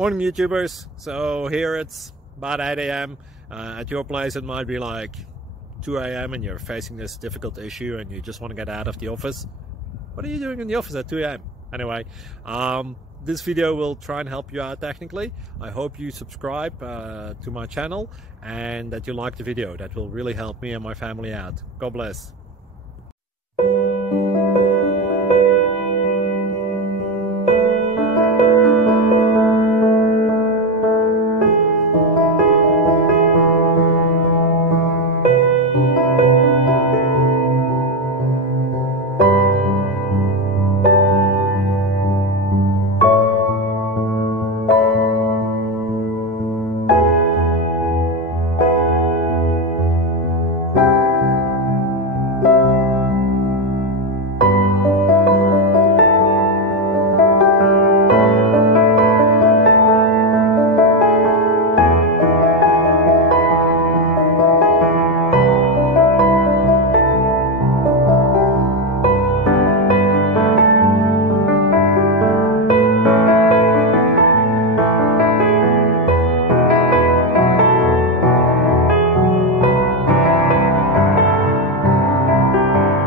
Morning YouTubers. So here it's about 8 a.m. At your place it might be like 2 a.m. and you're facing this difficult issue and you just want to get out of the office. What are you doing in the office at 2 a.m.? Anyway, this video will try and help you out technically. I hope you subscribe to my channel and that you like the video. That will really help me and my family out. God bless.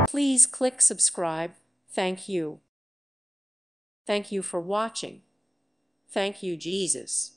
Please click subscribe. Thank you. Thank you for watching. Thank you, Jesus.